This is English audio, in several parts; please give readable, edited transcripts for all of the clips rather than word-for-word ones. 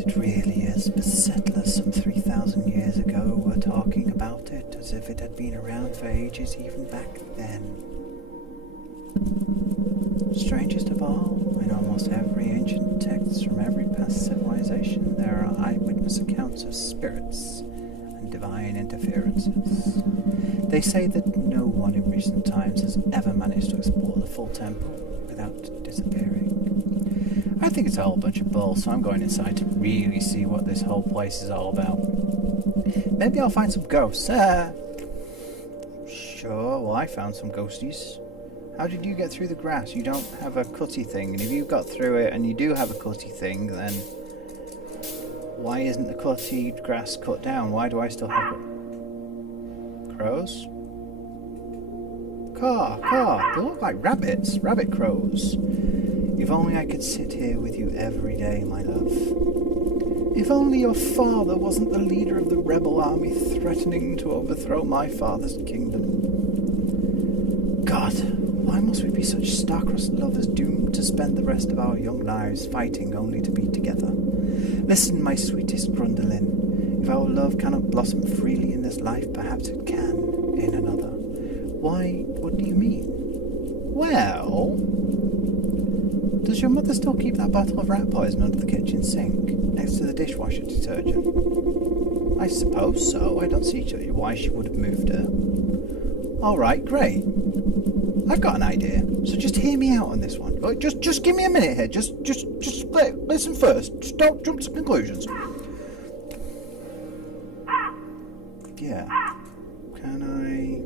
what it really is, but settlers some 3,000 years ago were talking about it as if it had been around for ages even back then. Strangest of all, in almost every ancient text from every past civilization, there are eyewitness accounts of spirits and divine interferences. They say that no one in recent times has ever managed to explore the full temple without disappearing. I think it's all a bunch of bull, so I'm going inside to really see what this whole place is all about. Maybe I'll find some ghosts. Sure, well I found some ghosties. How did you get through the grass? You don't have a cutty thing, and if you got through it and you do have a cutty thing, then why isn't the cutty grass cut down? Why do I still have it? Crows? Caw, they look like rabbits, rabbit crows. If only I could sit here with you every day, my love. If only your father wasn't the leader of the rebel army threatening to overthrow my father's kingdom. God, why must we be such star-crossed lovers doomed to spend the rest of our young lives fighting only to be together? Listen, my sweetest Grundelin, if our love cannot blossom freely in this life, perhaps it can in another. Why, what do you mean? Well, does your mother still keep that bottle of rat poison under the kitchen sink, next to the dishwasher detergent? I suppose so. I don't see why she would have moved her. Alright, great. I've got an idea, so just hear me out on this one. Just give me a minute here. Just listen first. Just don't jump to conclusions. Yeah. Can I?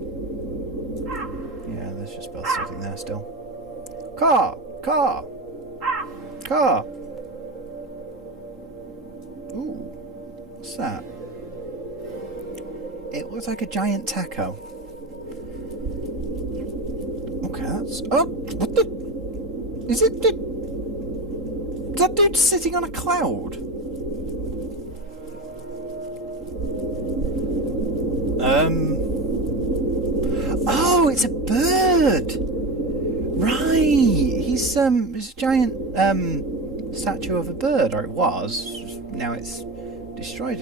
Yeah, there's just both sitting there still. Car. Ooh, what's that? It looks like a giant taco. Okay, that's... Oh, what the... Is it... Is that dude sitting on a cloud? Oh, it's a bird! Right! It's a giant, statue of a bird, or it was. Now it's destroyed.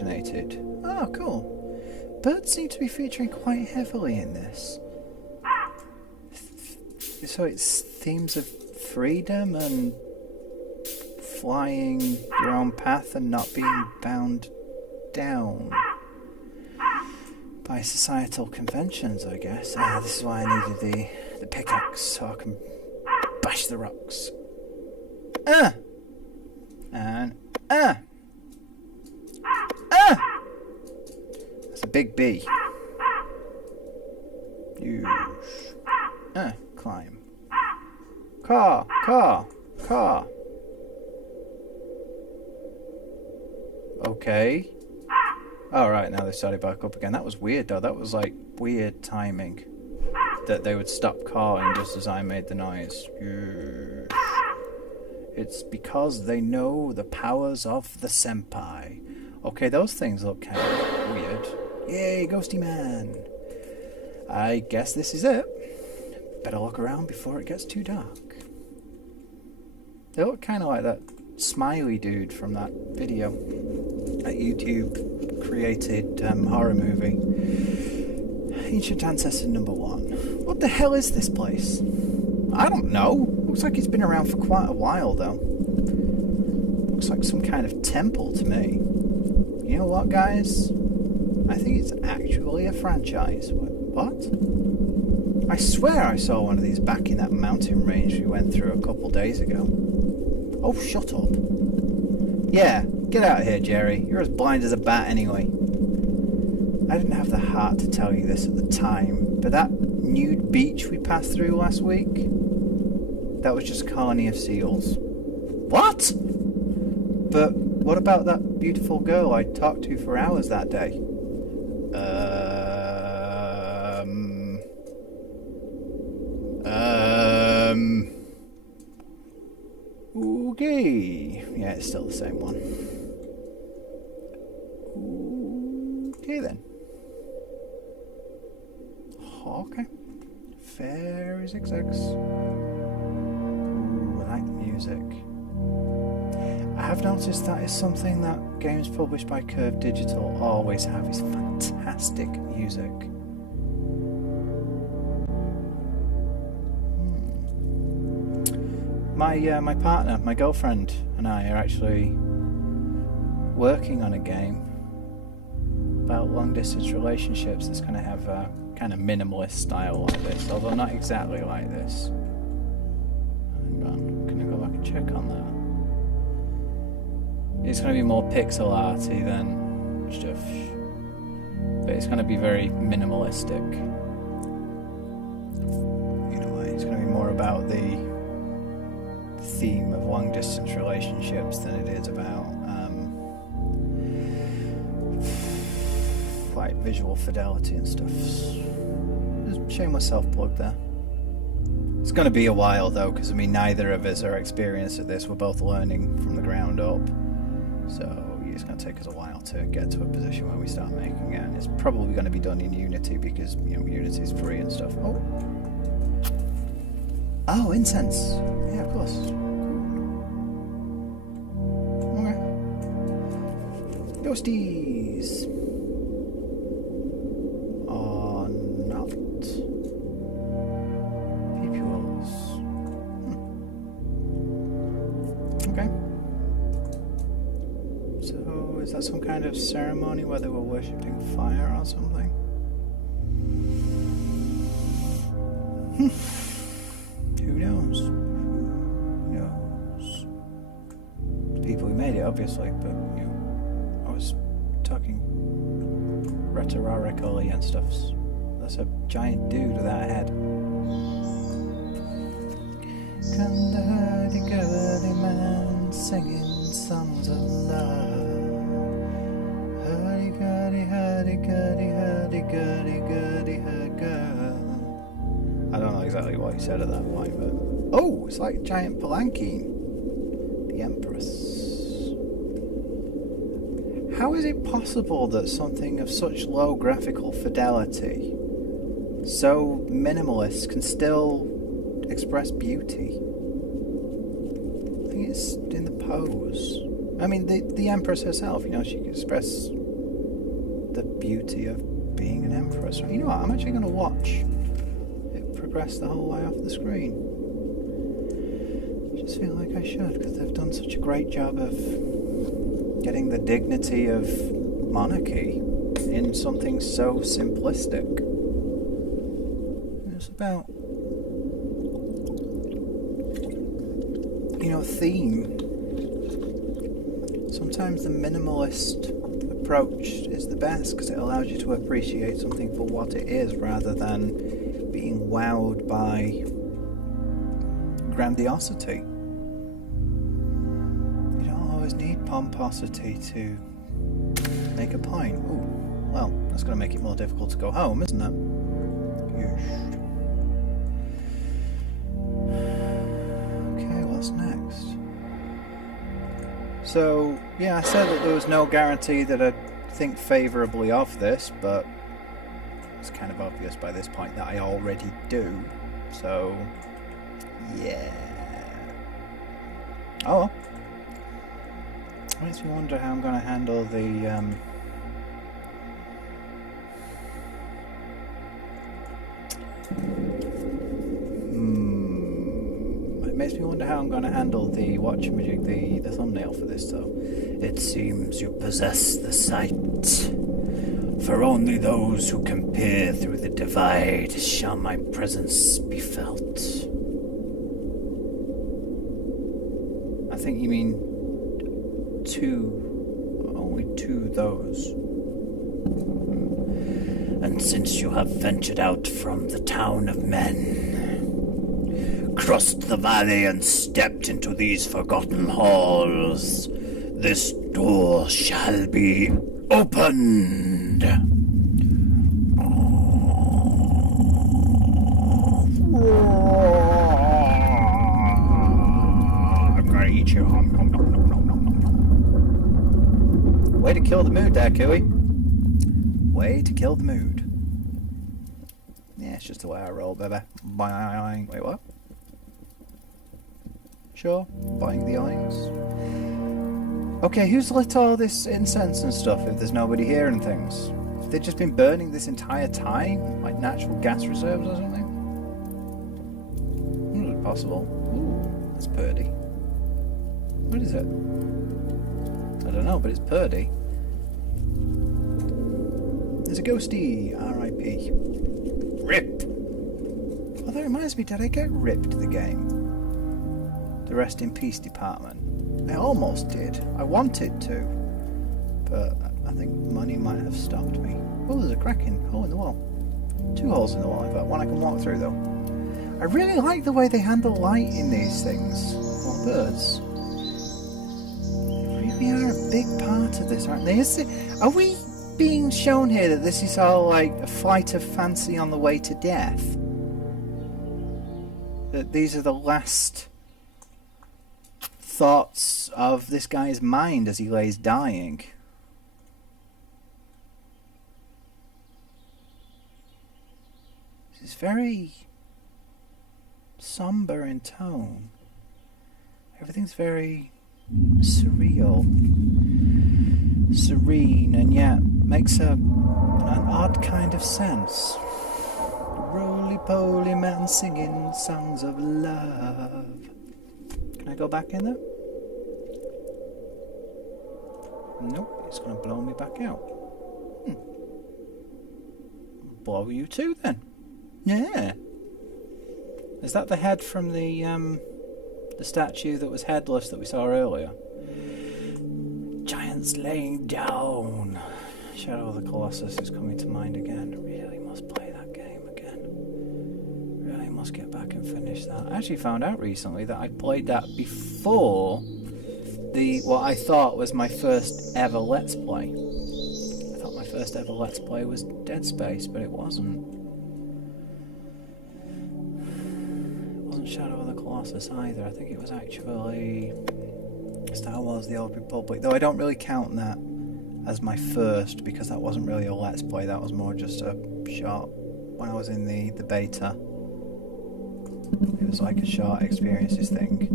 Oh, cool. Birds seem to be featuring quite heavily in this. So it's themes of freedom and flying your own path and not being bound down by societal conventions, I guess. This is why I needed the pickaxe, so I can bash the rocks. That's a big bee. Use. Climb. Car. Okay. Alright, now they started back up again. That was weird though. That was like weird timing. That they would stop cawing just as I made the noise. It's because they know the powers of the senpai. Okay, those things look kind of weird. Yay, ghosty man. I guess this is it. Better look around before it gets too dark. They look kind of like that smiley dude from that video. That YouTube created horror movie. Ancient Ancestor #1. What the hell is this place? I don't know. Looks like it's been around for quite a while though. Looks like some kind of temple to me. You know what, guys? I think it's actually a franchise. What? I swear I saw one of these back in that mountain range we went through a couple days ago. Oh, shut up. Yeah, get out of here, Jerry. You're as blind as a bat anyway. I didn't have the heart to tell you this at the time, but that nude beach we passed through last week, that was just a colony of seals. What? But what about that beautiful girl I talked to for hours that day? Okay. Yeah, it's still the same one. Okay then. Okay. Fairy zigzags. Ooh, I like the music. I have noticed that is something that games published by Curve Digital always have, is fantastic music. My partner, my girlfriend and I are actually working on a game about long distance relationships that's going to have a kind of minimalist style like this, although not exactly like this. Hang on, can I go back and check on that? It's going to be more pixel arty than stuff, but it's going to be very minimalistic. In a way, it's going to be more about the theme of long distance relationships than it is about like visual fidelity and stuff. Just shameless self-plug there. It's going to be a while though, because I mean neither of us are experienced at this. We're both learning from the ground up, so it's going to take us a while to get to a position where we start making it, and it's probably going to be done in Unity because Unity is free and stuff. Oh, incense. Yeah, of course. Okay. Ghosties. Or not. Pupules. Okay. So, is that some kind of ceremony where they were worshipping fire or something? Who knows? Who knows? The people who made it, obviously, but I was talking rhetorically and stuff. That's a giant dude without a head. Come the hurdy-gurdy man singing songs of love. Hurdy-gurdy, hurdy-gurdy, hurdy-gurdy, gurdy-hurdy girl. I don't know exactly what he said at that point, but... Oh, it's like giant palanquin. The Empress. How is it possible that something of such low graphical fidelity, so minimalist, can still express beauty? I think it's in the pose. I mean, the Empress herself, she can express the beauty of being an Empress. You know what, I'm actually going to watch progress the whole way off the screen. I just feel like I should, because they've done such a great job of getting the dignity of monarchy in something so simplistic. It's about theme. Sometimes the minimalist approach is the best because it allows you to appreciate something for what it is rather than being wowed by grandiosity. You don't always need pomposity to make a point. Ooh, well, that's going to make it more difficult to go home, isn't it? Yes. Okay, what's next? So, yeah, I said that there was no guarantee that I'd think favourably of this, but it's kind of obvious by this point that I already do, so yeah. Oh, makes me wonder how I'm going to handle the it makes me wonder how I'm going to handle the the thumbnail for this though. It seems you possess the sight. For only those who can peer through the divide shall my presence be felt. I think you mean only two those. And since you have ventured out from the town of men, crossed the valley and stepped into these forgotten halls, this door shall be opened. I'm gonna eat you. Way to kill the mood there, Cooey. Way to kill the mood. Yeah, it's just the way I roll, baby. Wait, what? Sure, buying the oings. Okay, who's lit all this incense and stuff if there's nobody here and things? Have they just been burning this entire time? Like natural gas reserves or something? It's possible. Ooh, that's purdy. What is it? I don't know, but it's purdy. There's a ghosty, R.I.P. Rip! Oh, that reminds me, did I get ripped the game? The Rest in Peace department. I almost did. I wanted to. But I think money might have stopped me. Oh, there's a cracking hole in the wall. 2 holes in the wall, in fact. One I can walk through, though. I really like the way they handle light in these things. Well, birds. They really are a big part of this, aren't they? Are we being shown here that this is all like a flight of fancy on the way to death? That these are the last thoughts of this guy's mind as he lays dying? This is very somber in tone. Everything's very surreal, serene, and yet makes an odd kind of sense. Roly-poly man singing songs of love. Can I go back in there? Nope, it's going to blow me back out. Blow you too then. Yeah. Is that the head from the statue that was headless that we saw earlier? Giants laying down. Shadow of the Colossus is coming to mind again. Really must play that game again. Really must get back and finish that. I actually found out recently that I played that before what I thought was my first ever Let's Play. I thought my first ever Let's Play was Dead Space, but it wasn't. It wasn't Shadow of the Colossus either. I think it was actually Star Wars The Old Republic, though I don't really count that as my first because that wasn't really a Let's Play, that was more just a short, when I was in the beta. It was like a short experiences thing.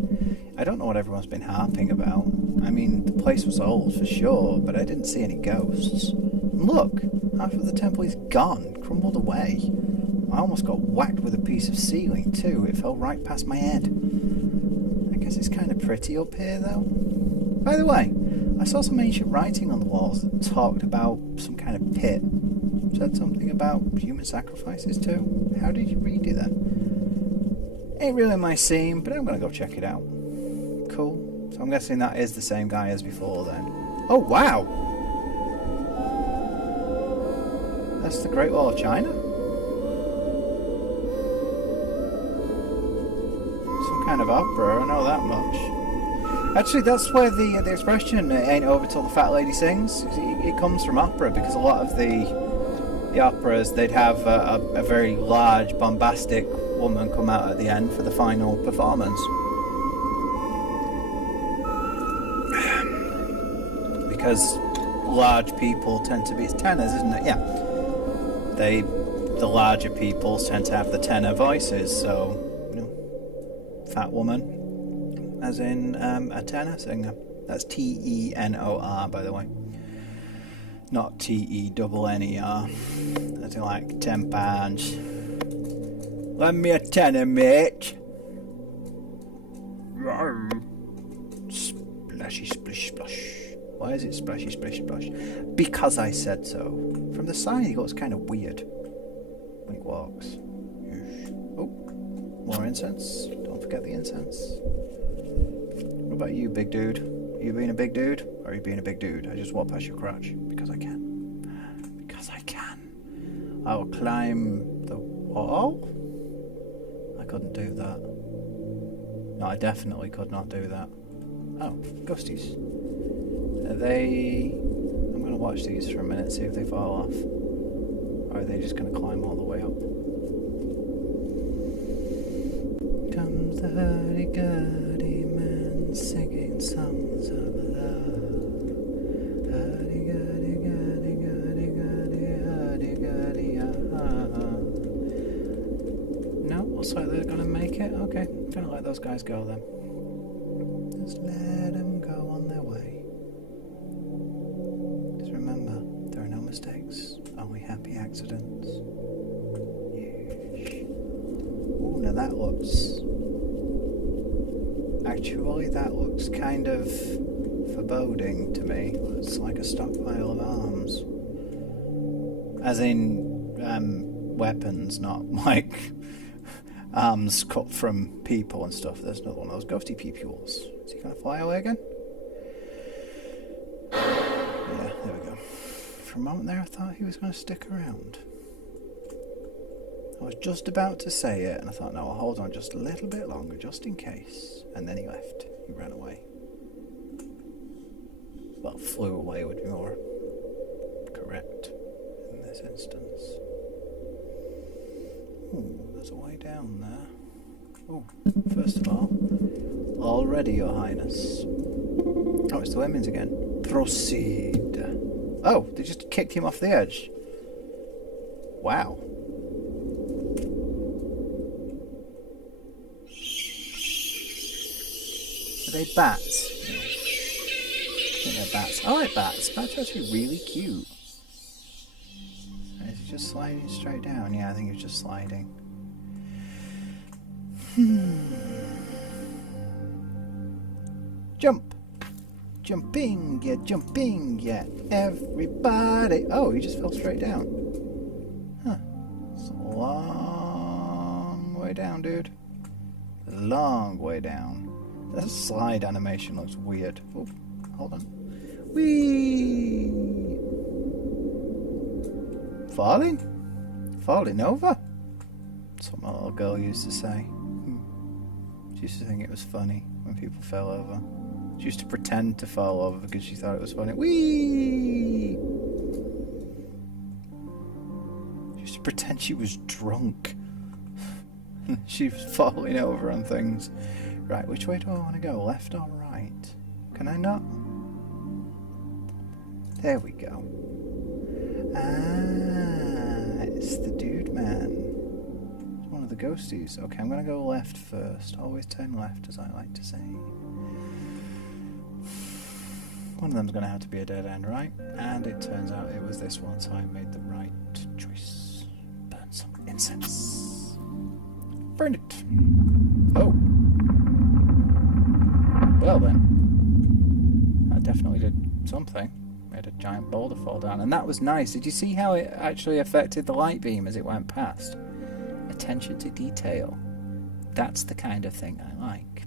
I don't know what everyone's been harping about. I mean, the place was old for sure, but I didn't see any ghosts. And look, half of the temple is gone, crumbled away. I almost got whacked with a piece of ceiling too. It fell right past my head. I guess it's kind of pretty up here though. By the way, I saw some ancient writing on the walls that talked about some kind of pit. Said something about human sacrifices too. How did you read it then? Ain't really my scene, but I'm gonna go check it out. Cool. So I'm guessing that is the same guy as before then. Oh wow! That's the Great Wall of China? Some kind of opera, I know that much. Actually, that's where the expression "ain't over till the fat lady sings" it comes from opera, because a lot of the operas, they'd have a very large, bombastic woman come out at the end for the final performance. Because large people tend to be, it's tenors, isn't it? Yeah. The larger people tend to have the tenor voices, so, you know, fat woman, as in a tenor singer. That's T-E-N-O-R, by the way. Not T-E-N-N-E-R. As in like £10. Lend me a tenner, mate. Splashy, splish, splash. Why is it splashy, splish, splash? Because I said so. From the side, he looks kind of weird when he walks. Oh, more incense. Don't forget the incense. What about you, big dude? Are you being a big dude? Or are you being a big dude? I just walk past your crotch because I can. Because I can. I will climb the wall. I couldn't do that. No, I definitely could not do that. Oh, ghosties. Are they... I'm going to watch these for a minute, see if they fall off. Or are they just going to climb all the way up? Comes the hurdy-gurdy man singing songs of love. Hurdy-gurdy, gurdy, gurdy, gurdy, hurdy-gurdy, ah. No, looks like they're going to make it. Okay, I'm going to let those guys go then. Just let them go on their way. looks... Actually, that looks kind of foreboding to me. It's like a stockpile of arms. As in, weapons, not like arms cut from people and stuff. There's another one of those ghosty peoples. Is he going to fly away again? Yeah, there we go. For a moment there, I thought he was going to stick around. I was just about to say it, and I thought, no, I'll hold on just a little bit longer, just in case. And then he left. He ran away. Well, flew away would be more correct in this instance. Ooh, there's a way down there. Oh, first of all, already, Your Highness. Oh, it's the women's again. Proceed. Oh, they just kicked him off the edge. Wow. Are they bats? I think they're bats. I like bats. Bats are actually really cute. Is he just sliding straight down? Yeah, I think he's just sliding. Jump! Jumping, yeah, everybody! Oh, he just fell straight down. Huh. It's a long way down, dude. Long way down. That slide animation looks weird. Oh, hold on. Whee! Falling? Falling over? That's what my little girl used to say. She used to think it was funny when people fell over. She used to pretend to fall over because she thought it was funny. Whee! She used to pretend she was drunk. She was falling over on things. Right, which way do I want to go? Left or right? Can I not? There we go. Ah, it's the dude man. It's one of the ghosties. Okay, I'm going to go left first. Always turn left, as I like to say. One of them's going to have to be a dead end, right? And it turns out it was this one, so I made the right choice. Burn some incense. Burn it. Oh. Well then, that definitely did something. Made a giant boulder fall down, and that was nice. Did you see how it actually affected the light beam as it went past? Attention to detail. That's the kind of thing I like.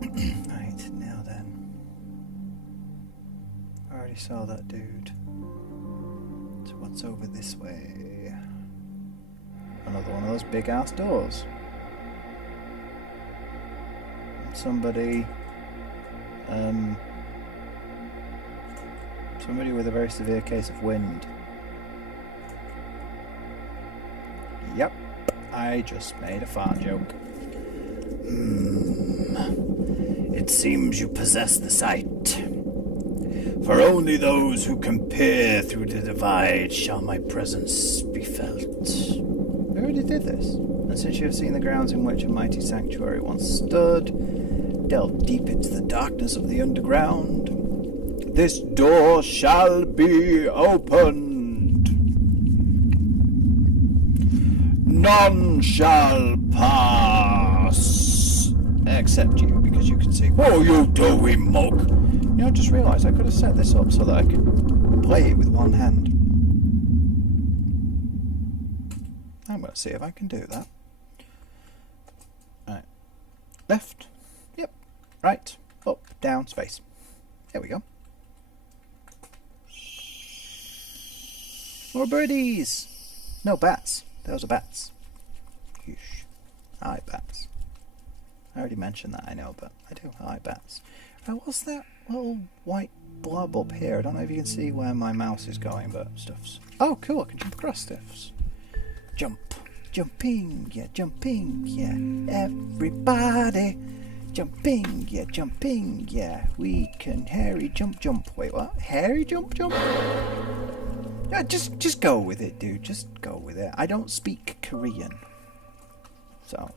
Right, now then. I already saw that dude. So what's over this way? Another one of those big ass doors. Somebody with a very severe case of wind. Yep, I just made a fart joke. It seems you possess the sight. For only those who can peer through the divide shall my presence be felt. We already did this. And since you have seen the grounds in which a mighty sanctuary once stood, delve deep into the darkness of the underground, this door shall be opened. None shall pass. Except you, because you can see. Oh, you doughy mug! You know, I just realised I could have set this up so that I could play it with one hand. I'm going to see if I can do that. Right. Left. Yep. Right. Up. Down. Space. There we go. More birdies! No, bats. Those are bats. Yeesh. I like bats. I already mentioned that, I know, but I do. I like bats. What's that little white blob up here? I don't know if you can see where my mouse is going, but stuff's... Oh, cool. I can jump across stuffs. Jump. Jumping, yeah, everybody. Jumping, yeah, we can hairy jump. Wait, what? Hairy jump? Yeah, just go with it, dude. Just go with it. I don't speak Korean. So.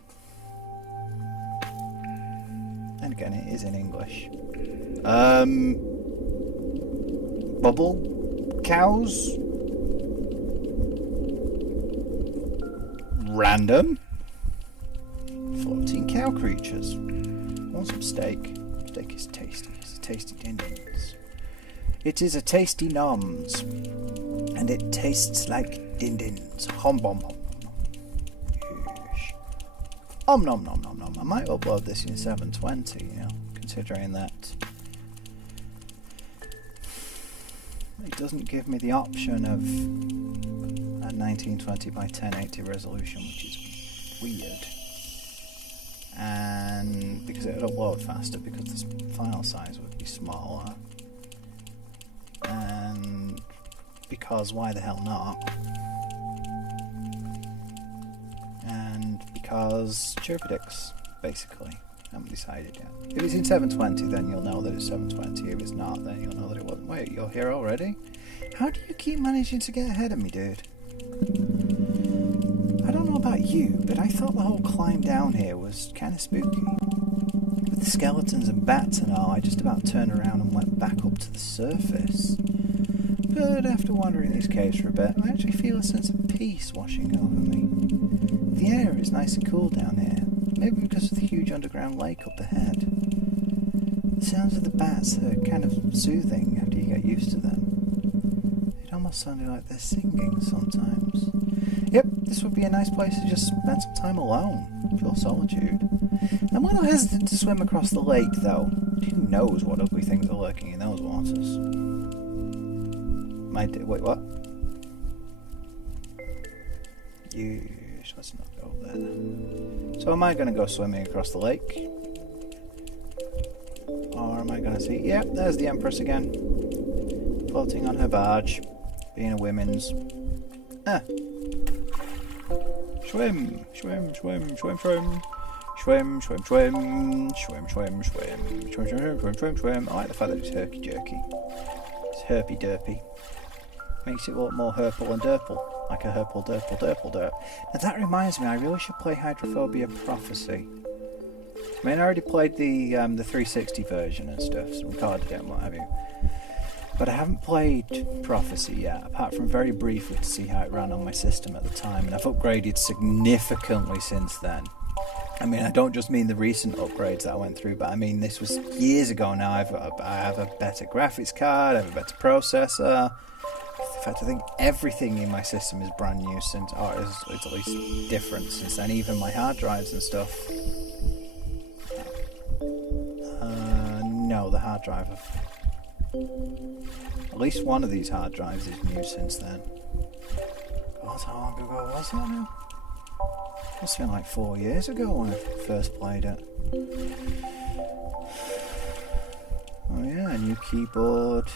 And again, it is in English. Bubble cows? Random. Floating cow creatures. Want some steak? Steak is tasty. It's a tasty din-dins. It is a tasty noms. And it tastes like din-dins. Hom bom bom. Nom nom nom nom nom. I might upload this in 720, considering that it doesn't give me the option of a 1920 by 1080 resolution, which is weird. And because it'll load faster, because the file size would be smaller. And because why the hell not? Because Chirpidix, basically. I haven't decided yet. If it's in 720, then you'll know that it's 720. If it's not, then you'll know that it wasn't. Wait, you're here already? How do you keep managing to get ahead of me, dude? I don't know about you, but I thought the whole climb down here was kind of spooky. With the skeletons and bats and all, I just about turned around and went back up to the surface. But after wandering these caves for a bit, I actually feel a sense of peace washing over me. The air is nice and cool down here, maybe because of the huge underground lake up ahead. The sounds of the bats are kind of soothing after you get used to them. It almost sounded like they're singing sometimes. Yep, this would be a nice place to just spend some time alone, feel solitude. I'm a little hesitant to swim across the lake, though. Who knows what ugly things are lurking in those waters? Wait, what? Let's not go there. So am I going to go swimming across the lake? Or am I going to see... Yep, there's the Empress again. Floating on her barge. Being a women's. Swim! Swim, swim, swim, swim. Swim, swim, swim. Swim, swim, swim. Swim, swim, swim, swim, swim. I like the fact that it's herky-jerky. It's herpy-derpy. Makes it look more herple and derple. Like a herple, derple, derple, derp. Now that reminds me, I really should play Hydrophobia Prophecy. I mean, I already played the 360 version and stuff, so recorded it and what have you. But I haven't played Prophecy yet, apart from very briefly to see how it ran on my system at the time, and I've upgraded significantly since then. I mean, I don't just mean the recent upgrades that I went through, but I mean this was years ago now. I have a better graphics card, I have a better processor. In fact, I think everything in my system is brand new since, or it's at least different since then, even my hard drives and stuff. No, the hard drive. At least one of these hard drives is new since then. God, how long ago was that now? Must have been like 4 years ago when I first played it. Oh yeah, new keyboard.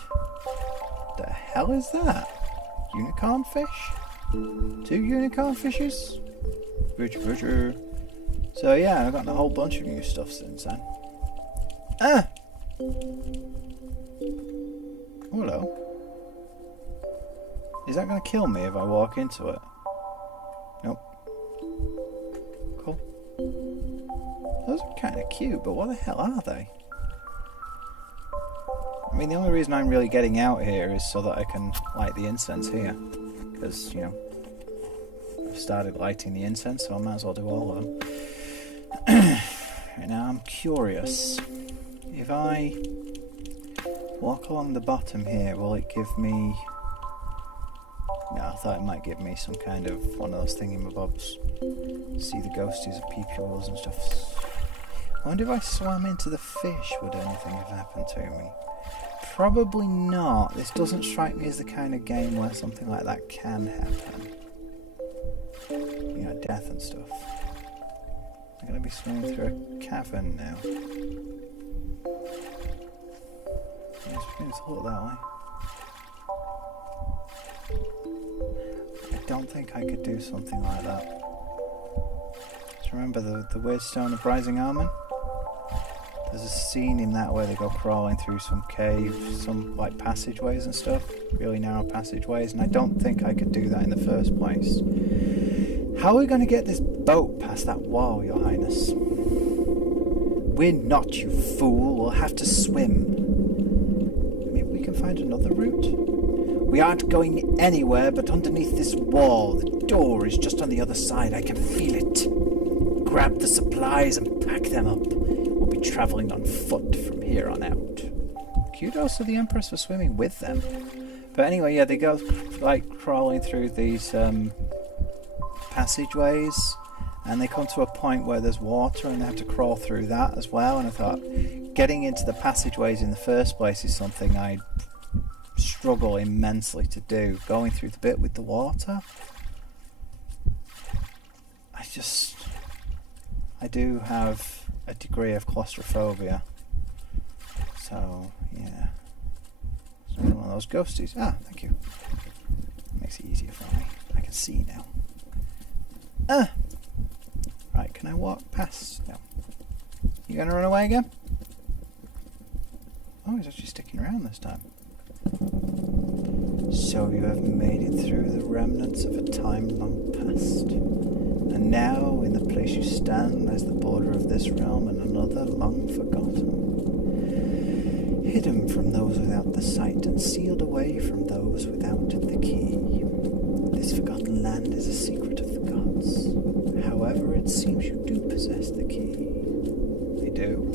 The hell is that? Unicorn fish? 2 unicorn fishes? Bridger. So yeah, I've gotten a whole bunch of new stuff since then. Hello. Is that going to kill me if I walk into it? Nope. Cool. Those are kind of cute, but what the hell are they? I mean, the only reason I'm really getting out here is so that I can light the incense here. Because, I've started lighting the incense, so I might as well do all of them. Right now, I'm curious. If I walk along the bottom here, will it give me... No, I thought it might give me some kind of one of those thingamabobs. See the ghosties of peoples and stuff. I wonder if I swam into the fish, would anything have happened to me? Probably not. This doesn't strike me as the kind of game where something like that can happen. Death and stuff. I'm going to be swimming through a cavern now. Let's begin to look that way. I don't think I could do something like that. Just remember the weird stone of Rising Almond? There's a scene in that where they go crawling through some caves, some like passageways and stuff, really narrow passageways, and I don't think I could do that in the first place. How are we going to get this boat past that wall, Your Highness? We're not, you fool. We'll have to swim. Maybe we can find another route. We We aren't going anywhere but underneath this wall. The door is just on the other side. I can feel it. Grab the supplies and pack them up. We'll be travelling on foot from here on out. Kudos to the Empress for swimming with them. But anyway, yeah, they go like crawling through these passageways, and they come to a point where there's water and they have to crawl through that as well. And I thought, getting into the passageways in the first place is something I struggle immensely to do. Going through the bit with the water, I do have a degree of claustrophobia. So, yeah. It's one of those ghosties. Ah, thank you. Makes it easier for me. I can see now. Right, can I walk past? No. You gonna run away again? Oh, he's actually sticking around this time. So you have made it through the remnants of a time long past. And now, in the place you stand, lies the border of this realm and another long forgotten. Hidden from those without the sight and sealed away from those without the key. This forgotten land is a secret of the gods. However, it seems you do possess the key. I do.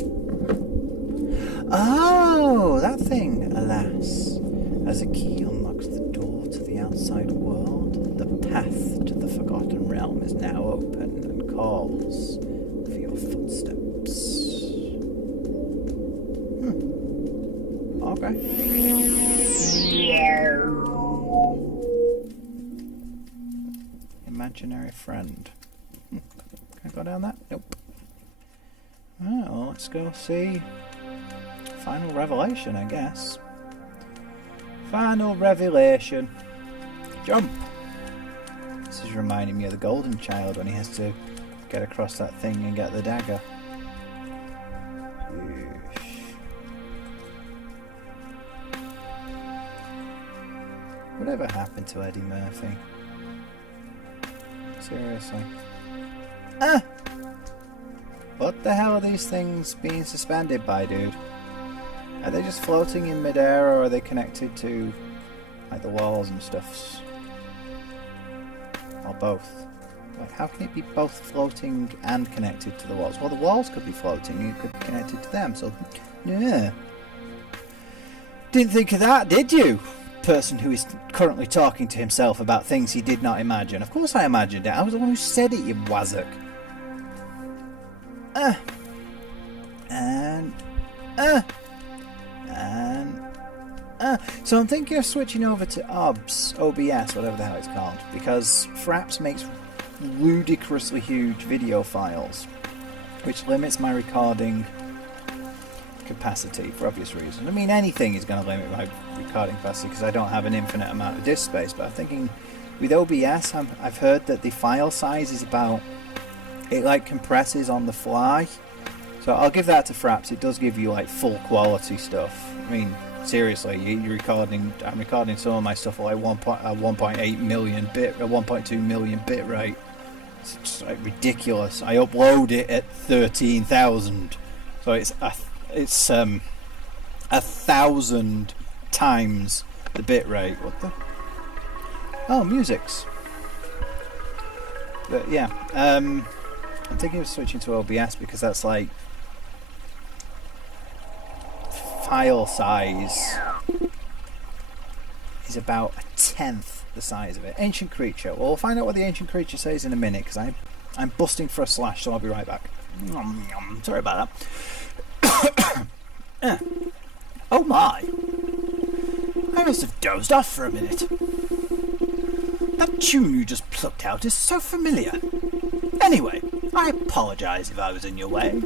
Oh, that thing, alas. As a key unlocks the door to the outside world, the path to the Forgotten Realm is now open and calls for your footsteps. Okay. Imaginary friend. Can I go down that? Nope. Well, let's go see final revelation, I guess. Final revelation. Jump! This is reminding me of the Golden Child when he has to get across that thing and get the dagger. Whatever happened to Eddie Murphy? Seriously. Ah! What the hell are these things being suspended by, dude? Are they just floating in midair, or are they connected to like the walls and stuff? Or both? Like, how can it be both floating and connected to the walls? Well, the walls could be floating and it could be connected to them, so yeah. Didn't think of that, did you? Person who is currently talking to himself about things he did not imagine. Of course I imagined it. I was the one who said it, you wazzock. So I'm thinking of switching over to OBS, whatever the hell it's called, because Fraps makes ludicrously huge video files, which limits my recording capacity for obvious reasons. I mean, anything is going to limit my recording capacity because I don't have an infinite amount of disk space, but I'm thinking with OBS, I've heard that the file size is about, it like compresses on the fly. So I'll give that to Fraps. It does give you like full quality stuff. I mean, seriously, I'm recording some of my stuff at like 1.8 million bit, 1.2 million bit rate. It's just like ridiculous. I upload it at 13,000, so it's 1,000 times the bit rate. What the? Oh, musics. But yeah, I'm thinking of switching to OBS because that's like file size is about 1/10 the size of it. Ancient creature. Well, we'll find out what the ancient creature says in a minute because I'm busting for a slash, so I'll be right back. Sorry about that. Oh my! I must have dozed off for a minute. That tune you just plucked out is so familiar. Anyway, I apologise if I was in your way.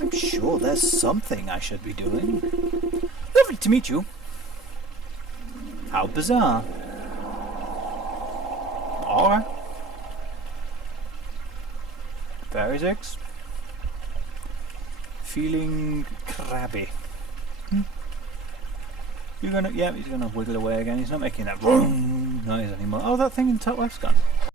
I'm sure there's something I should be doing. Lovely to meet you. How bizarre. Alright. Very six. Feeling crabby. You're gonna, yeah, he's gonna wiggle away again. He's not making that noise anymore. Oh, that thing in the top left's gone.